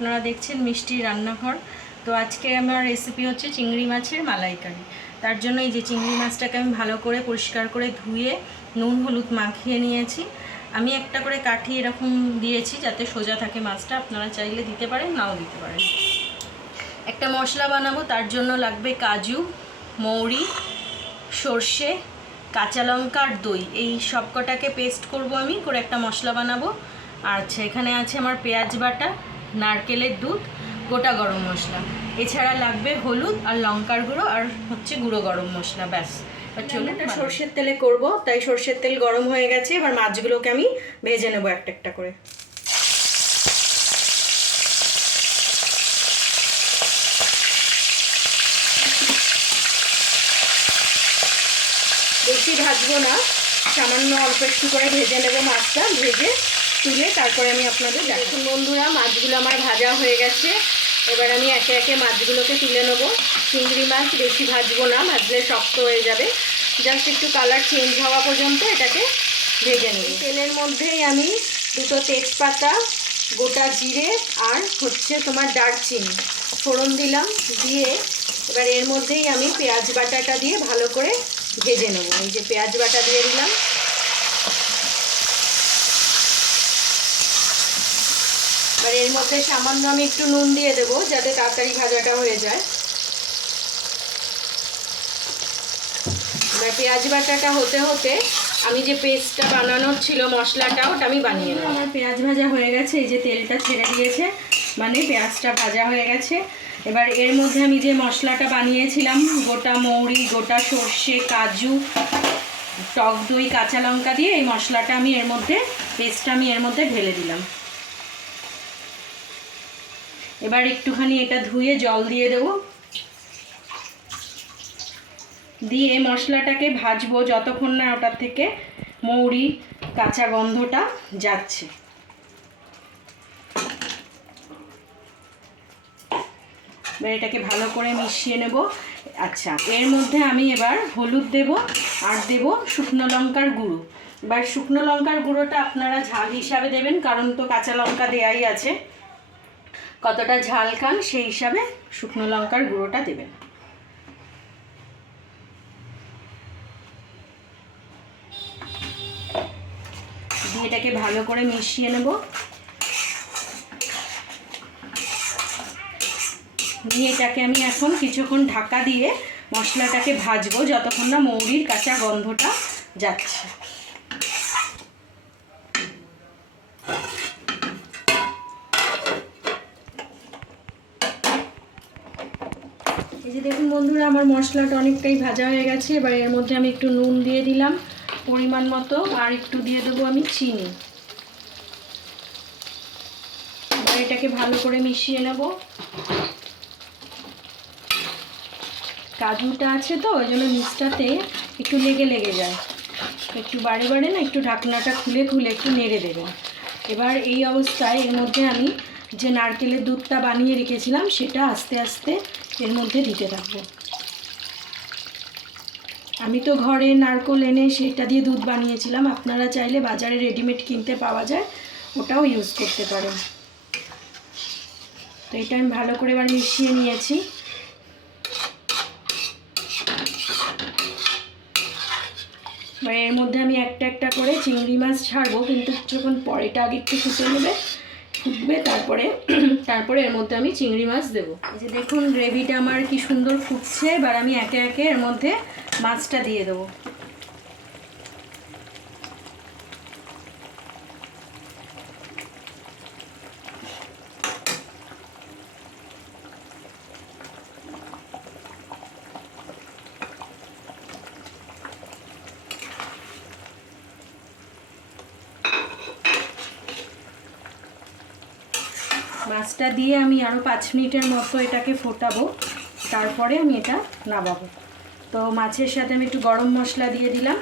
আপনারা দেখছেন মিষ্টির রান্নাঘর। তো আজকে আমার রেসিপি হচ্ছে চিংড়ি মাছের মালাইকারি। তার জন্য এই যে চিংড়ি মাছটাকে আমি ভালো করে পরিষ্কার করে ধুয়ে নুন হলুদ মাখিয়ে নিয়েছি। আমি একটা করে কাঠি এরকম দিয়েছি যাতে সোজা থাকে মাছটা, আপনারা চাইলে দিতে পারেন, নাও দিতে পারেন। একটা মশলা বানাবো, তার জন্য লাগবে কাজু, মৌরি, সর্ষে, কাঁচা লঙ্কা আর দই। এই সবকটাকে পেস্ট করব আমি, করে একটা মশলা বানাবো। আচ্ছা, এখানে আছে আমার পেঁয়াজ বাটা, নারকেলের দুধ, গোটা গরম মশলা। এছাড়া লাগবে হলুদ আর লঙ্কার গুঁড়ো আর হচ্ছে গুঁড়ো গরম মশলা। ব্যাস। এবার চলুন, এটা সর্ষের তেলে করব, তাই সর্ষের তেল গরম হয়ে গেছে। এবার মাছগুলোকে আমি ভেজে নেবো একটা একটা করে। বেশি ভাজবো না, সামান্য অল্প একটু করে ভেজে নেব মাছটা। ভেজে তুলে তারপরে আমি আপনাদের দেখুন বন্ধুরা, মাছগুলো আমার ভাজা হয়ে গেছে। এবার আমি একে একে মাছগুলোকে তুলে নেবো। চিংড়ি মাছ বেশি ভাজবো না, ভাজলে শক্ত হয়ে যাবে। জাস্ট একটু কালার চেঞ্জ হওয়া পর্যন্ত এটাকে ভেজে নেব। তেলের মধ্যেই আমি দুটো তেজপাতা, গোটা জিরে আর হচ্ছে তোমার দারচিনি ফোড়ন দিলাম। দিয়ে এবার এর মধ্যেই আমি পেঁয়াজ বাটাটা দিয়ে ভালো করে ভেজে নেব। এই যে পেঁয়াজ বাটা দিয়ে দিলাম। এবার এর মধ্যে সামান্য আমি একটু নুন দিয়ে দেবো যাতে তাড়াতাড়ি ভাজাটা হয়ে যায়। এবার পেঁয়াজ বাটাটা হতে হতে আমি যে পেস্টটা বানানোর ছিল মশলাটা, ওটা আমি বানিয়ে নেব। আমার পেঁয়াজ ভাজা হয়ে গেছে, এই যে তেলটা ছেড়ে দিয়েছে, মানে পেঁয়াজটা ভাজা হয়ে গেছে। এবার এর মধ্যে আমি যে মশলাটা বানিয়েছিলাম, গোটা মৌরি, গোটা সর্ষে, কাজু, টক দই, কাঁচা লঙ্কা দিয়ে এই মশলাটা আমি এর মধ্যে, পেস্টটা আমি এর মধ্যে ঢেলে দিলাম। এবার একটুখানি এটা ধুয়ে জল দিয়ে দেব। দিয়ে মশলাটাকে ভাজবো যতক্ষণ না ওটার থেকে মৌরি কাঁচা গন্ধটা যাচ্ছে। এবার এটাকে ভালো করে মিশিয়ে নেব। আচ্ছা, এর মধ্যে আমি এবার হলুদ দেব আর দেব শুকনো লঙ্কার গুঁড়ো। এবার শুকনো লঙ্কার গুঁড়োটা আপনারা ঝাল হিসাবে দেবেন, কারণ তো কাঁচা লঙ্কা দেয়াই আছে। কতটা ঝাল খান সেই হিসাবে শুকনো লঙ্কার গুঁড়োটা দেবেন। দিয়ে এটাকে ভালো করে মিশিয়ে নেব। নিয়ে এটাকে আমি এখন কিছুক্ষণ ঢাকা দিয়ে মশলাটাকে ভাজবো যতক্ষণ না মৌরির কাঁচা গন্ধটা যাচ্ছে। এই যে দেখুন বন্ধুরা, আমার মশলাটা অনেকটাই ভাজা হয়ে গেছে। এবার এর মধ্যে আমি একটু নুন দিয়ে দিলাম পরিমাণ মতো, আর একটু দিয়ে দেবো আমি চিনি। এবার এটাকে ভালো করে মিশিয়ে নেব। কাজুটা আছে তো, ওই জন্য নিচটাতে একটু লেগে লেগে যায়। একটু বাড়ে বাড়ে না, একটু ঢাকনাটা খুলে খুলে একটু নেড়ে দেবেন। এবার এই অবস্থায় এর মধ্যে আমি যে নারকেলের দুধটা বানিয়ে রেখেছিলাম সেটা আস্তে আস্তে এর মধ্যে দিতে থাকবো। আমি তো ঘরে নারকেল এনে সেটা দিয়ে দুধ বানিয়েছিলাম, আপনারা চাইলে বাজারে রেডিমেড কিনতে পাওয়া যায়, ওটাও ইউজ করতে পারেন। তো এটা আমি ভালো করে এবার মিশিয়ে নিয়েছি। এবার এর মধ্যে আমি একটা একটা করে চিংড়ি মাছ ছাড়বো, কিন্তু যখন পরেটা আগে একটু ফুটবে তারপরে এর মধ্যে আমি চিংড়ি মাছ দেবো। এই যে দেখুন গ্রেভিটা আমার কি সুন্দর ফুটছে। এবার আমি একে একে এর মধ্যে মাছটা দিয়ে দেবো। মাছটা দিয়ে আমি আরও 5 মিনিটের মতো এটাকে ফোটাবো, তারপরে আমি এটা নামাবো। তো মাছের সাথে আমি একটু গরম মশলা দিয়ে দিলাম।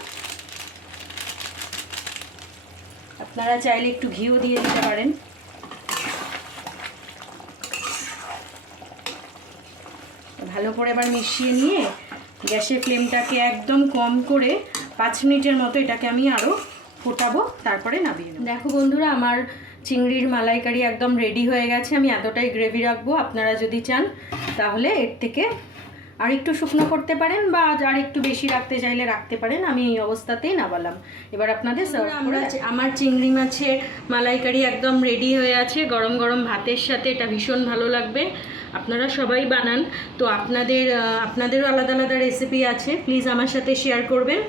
আপনারা চাইলে একটু ঘিও দিয়ে দিতে পারেন। ভালো করে এবার মিশিয়ে নিয়ে গ্যাসের ফ্লেমটাকে একদম কম করে 5 মিনিটের মতো এটাকে আমি আরও ফোটাবো, তারপরে নামিয়ে নেব। দেখো বন্ধুরা, আমার চিংড়ির মালাইকারি একদম রেডি হয়ে গেছে। আমি এতটাই গ্রেভি রাখবো, আপনারা যদি চান তাহলে এর থেকে আর একটু শুকনো করতে পারেন বা আর একটু বেশি রাখতে চাইলে রাখতে পারেন। আমি এই অবস্থাতেই নামালাম। এবার আপনাদের সার্ভ করে আমার চিংড়ি মাছের মালাইকারি একদম রেডি হয়ে আছে। গরম গরম ভাতের সাথে এটা ভীষণ ভালো লাগবে। আপনারা সবাই বানান, তো আপনাদেরও আলাদা আলাদা রেসিপি আছে, প্লিজ আমার সাথে শেয়ার করবেন।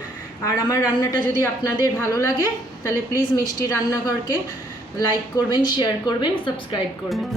আর আমার রান্নাটা যদি আপনাদের ভালো লাগে তাহলে প্লিজ মিষ্টি রান্নাঘরকে লাইক করবেন, শেয়ার করবেন, সাবস্ক্রাইব করবেন।